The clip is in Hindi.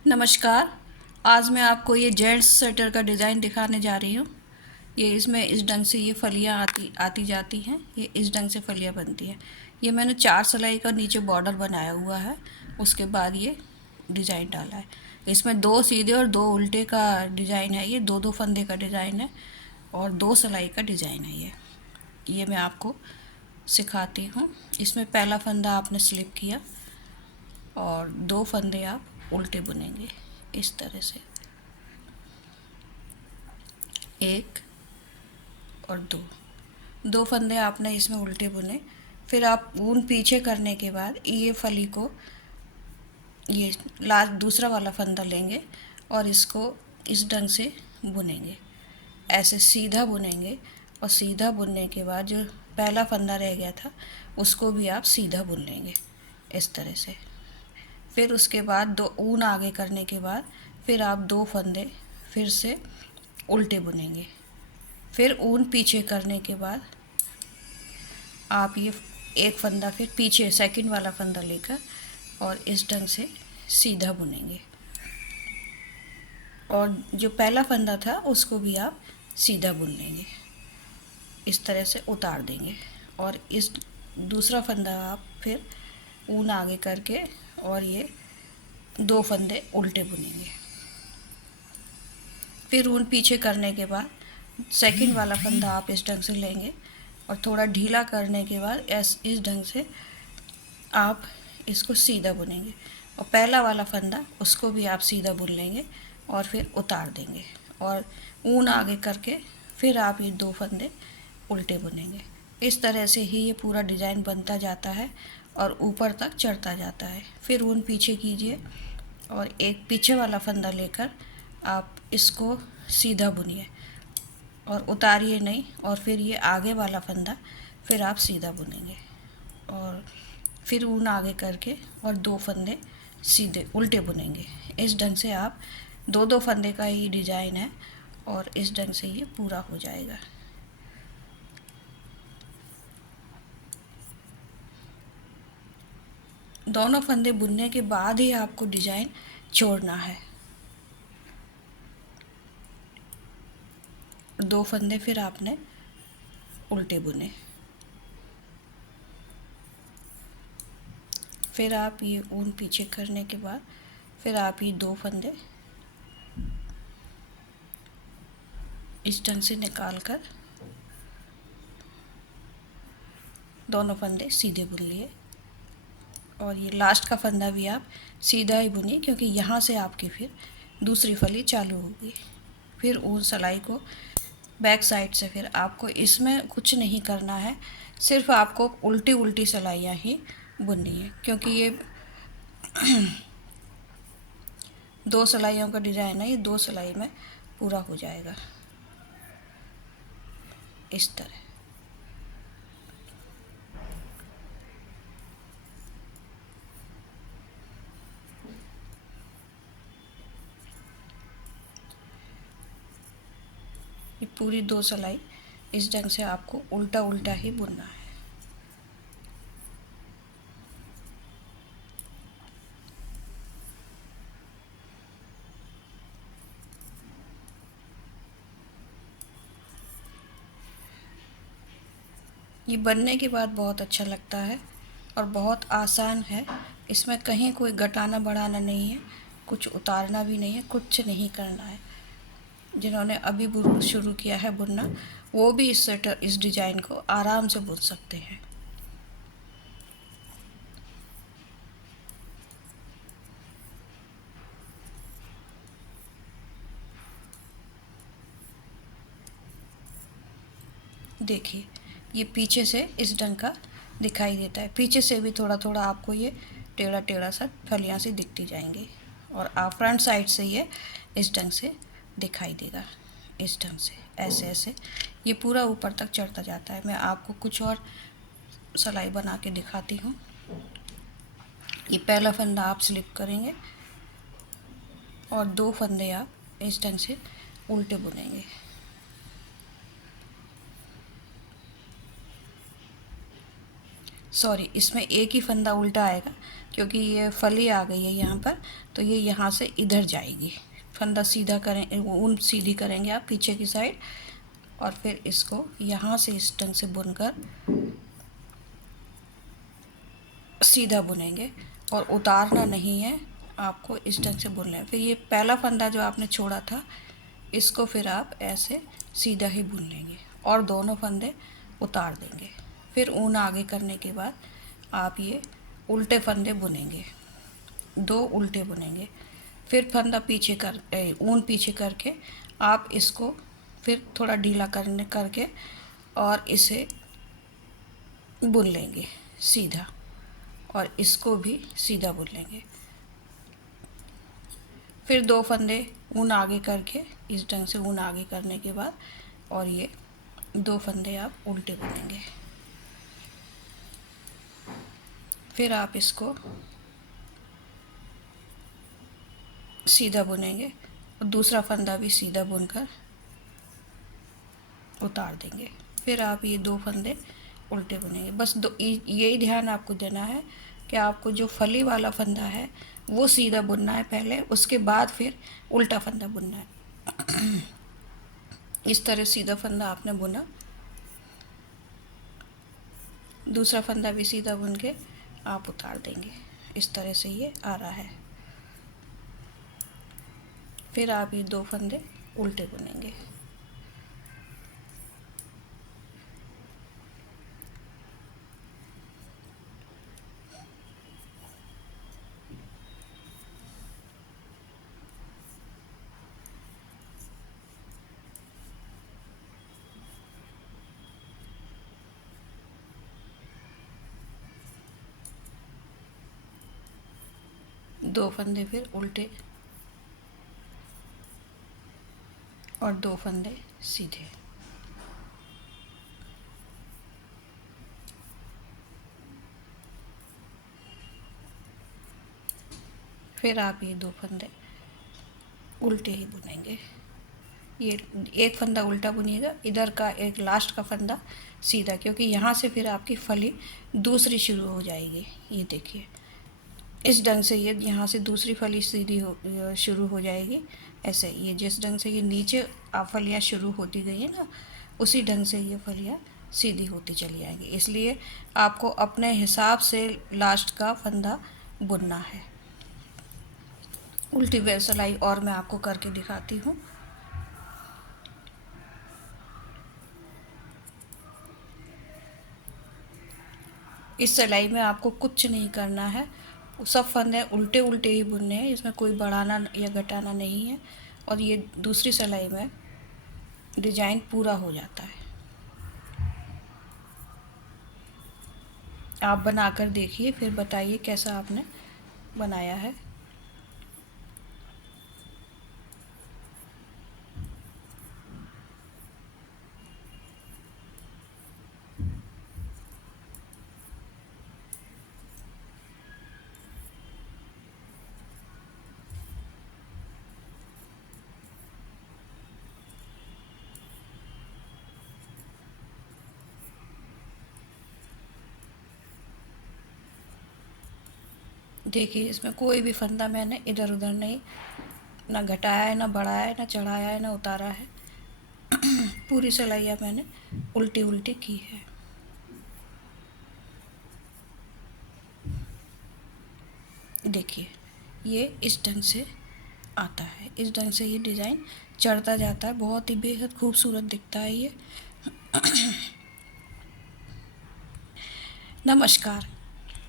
नमस्कार। आज मैं आपको ये जेंट्स स्वेटर का डिज़ाइन दिखाने जा रही हूँ। ये इसमें इस ढंग से ये फलियाँ आती आती जाती हैं। ये इस ढंग से फलियाँ बनती हैं। ये मैंने 4 सिलाई का नीचे बॉर्डर बनाया हुआ है। उसके बाद ये डिज़ाइन डाला है। इसमें 2 सीधे और 2 उल्टे का डिज़ाइन है। ये 2-2 फंदे का डिज़ाइन है और 2 सिलाई का डिज़ाइन है ये मैं आपको सिखाती हूँ। इसमें पहला फंदा आपने स्लिप किया और 2 फंदे आप उल्टे बुनेंगे इस तरह से, 1 और 2 फंदे आपने इसमें उल्टे बुने। फिर आप ऊन पीछे करने के बाद ये फली को ये लास्ट दूसरा वाला फंदा लेंगे और इसको इस ढंग से बुनेंगे, ऐसे सीधा बुनेंगे। और सीधा बुनने के बाद जो पहला फंदा रह गया था उसको भी आप सीधा बुन लेंगे इस तरह से। फिर उसके बाद 2 ऊन आगे करने के बाद फिर आप 2 फंदे फिर से उल्टे बुनेंगे। फिर ऊन पीछे करने के बाद आप ये एक फंदा फिर पीछे सेकंड वाला फंदा लेकर और इस ढंग से सीधा बुनेंगे। और जो पहला फंदा था उसको भी आप सीधा बुन लेंगे, इस तरह से उतार देंगे। और इस दूसरा फंदा आप फिर ऊन आगे करके और ये 2 फंदे उल्टे बुनेंगे। फिर ऊन पीछे करने के बाद सेकंड वाला फंदा आप इस ढंग से लेंगे और थोड़ा ढीला करने के बाद इस ढंग से आप इसको सीधा बुनेंगे। और पहला वाला फंदा उसको भी आप सीधा बुन लेंगे और फिर उतार देंगे। और ऊन आगे करके फिर आप ये 2 फंदे उल्टे बुनेंगे। इस तरह से ही ये पूरा डिज़ाइन बनता जाता है और ऊपर तक चढ़ता जाता है। फिर ऊन पीछे कीजिए और एक पीछे वाला फंदा लेकर आप इसको सीधा बुनिए और उतारिए नहीं। और फिर ये आगे वाला फंदा फिर आप सीधा बुनेंगे और फिर ऊन आगे करके और 2 फंदे सीधे उल्टे बुनेंगे। इस ढंग से आप 2-2 फंदे का ही डिज़ाइन है और इस ढंग से ये पूरा हो जाएगा। दोनों फंदे बुनने के बाद ही आपको डिज़ाइन छोड़ना है। 2 फंदे फिर आपने उल्टे बुने। फिर आप ये ऊन पीछे करने के बाद फिर आप ये 2 फंदे इस ढंग से निकाल कर दोनों फंदे सीधे बुन लिए। और ये लास्ट का फंदा भी आप सीधा ही बुनिए क्योंकि यहाँ से आपकी फिर दूसरी फली चालू होगी। फिर ऊन सिलाई को बैक साइड से फिर आपको इसमें कुछ नहीं करना है, सिर्फ आपको उल्टी उल्टी सिलाइयाँ ही बुननी है क्योंकि ये 2 सिलाइयों का डिज़ाइन है। ये 2 सिलाई में पूरा हो जाएगा इस तरह। ये पूरी 2 सिलाई इस ढंग से आपको उल्टा उल्टा ही बुनना है। ये बनने के बाद बहुत अच्छा लगता है और बहुत आसान है। इसमें कहीं कोई घटाना बढ़ाना नहीं है, कुछ उतारना भी नहीं है, कुछ नहीं करना है। जिन्होंने अभी शुरू किया है बुनना वो भी इस स्वेटर इस डिज़ाइन को आराम से बुन सकते हैं। देखिए ये पीछे से इस ढंग का दिखाई देता है, पीछे से भी थोड़ा थोड़ा आपको ये टेढ़ा टेढ़ा सा फलियाँ सी दिखती जाएंगी। और आप फ्रंट साइड से ये इस ढंग से दिखाई देगा, इस ढंग से ऐसे ऐसे ये पूरा ऊपर तक चढ़ता जाता है। मैं आपको कुछ और सिलाई बना के दिखाती हूँ। ये पहला फंदा आप स्लिप करेंगे और 2 फंदे आप इस ढंग से उल्टे बुनेंगे। सॉरी, इसमें एक ही फंदा उल्टा आएगा क्योंकि ये फली आ गई है यहाँ पर, तो ये यहाँ से इधर जाएगी। फंदा सीधा करें, ऊन सीधी करेंगे आप पीछे की साइड, और फिर इसको यहाँ से इस ढंग से बुनकर सीधा बुनेंगे, और उतारना नहीं है आपको, इस ढंग से बुन लें। फिर ये पहला फंदा जो आपने छोड़ा था, इसको फिर आप ऐसे सीधा ही बुन लेंगे और दोनों फंदे उतार देंगे। फिर ऊन आगे करने के बाद आप ये उल्टे फंदे बुनेंगे, 2 उल्टे बुनेंगे। फिर फंदा पीछे ऊन पीछे करके आप इसको फिर थोड़ा ढीला करके और इसे बुन लेंगे सीधा, और इसको भी सीधा बुन लेंगे। फिर 2 फंदे ऊन आगे करके इस ढंग से ऊन आगे करने के बाद, और ये 2 फंदे आप उल्टे बुनेंगे। फिर आप इसको सीधा बुनेंगे और दूसरा फंदा भी सीधा बुनकर उतार देंगे। फिर आप ये 2 फंदे उल्टे बुनेंगे। बस यही ध्यान आपको देना है कि आपको जो फली वाला फंदा है वो सीधा बुनना है पहले, उसके बाद फिर उल्टा फंदा बुनना है। इस तरह सीधा फंदा आपने बुना, दूसरा फंदा भी सीधा बुन के आप उतार देंगे। इस तरह से ये आ रहा है। फिर आप ये 2 फंदे उल्टे बुनेंगे। दो फंदे फिर उल्टे और 2 फंदे सीधे। फिर आप ये 2 फंदे उल्टे ही बुनेंगे। ये एक फंदा उल्टा बुनिएगा, इधर का एक लास्ट का फंदा सीधा, क्योंकि यहाँ से फिर आपकी फली दूसरी शुरू हो जाएगी। ये देखिए इस ढंग से ये यहाँ से दूसरी फली सीधी शुरू हो जाएगी। ऐसे ये जिस ढंग से ये नीचे फलियाँ शुरू होती गई है ना, उसी ढंग से ये फलियाँ सीधी होती चली आएंगी। इसलिए आपको अपने हिसाब से लास्ट का फंदा बुनना है। उल्टी सिलाई और मैं आपको करके दिखाती हूँ। इस सिलाई में आपको कुछ नहीं करना है, सब फंदे उल्टे उल्टे ही बुनने हैं, इसमें कोई बढ़ाना या घटाना नहीं है, और ये दूसरी सिलाई में डिजाइन पूरा हो जाता है। आप बनाकर देखिए, फिर बताइए कैसा आपने बनाया है। देखिए इसमें कोई भी फंदा मैंने इधर उधर नहीं, ना घटाया है, ना बढ़ाया है, ना चढ़ाया है, ना उतारा है। पूरी सिलाइयाँ मैंने उल्टी उल्टी की है। देखिए ये इस ढंग से आता है, इस ढंग से ये डिज़ाइन चढ़ता जाता है, बहुत ही बेहद खूबसूरत दिखता है ये। नमस्कार।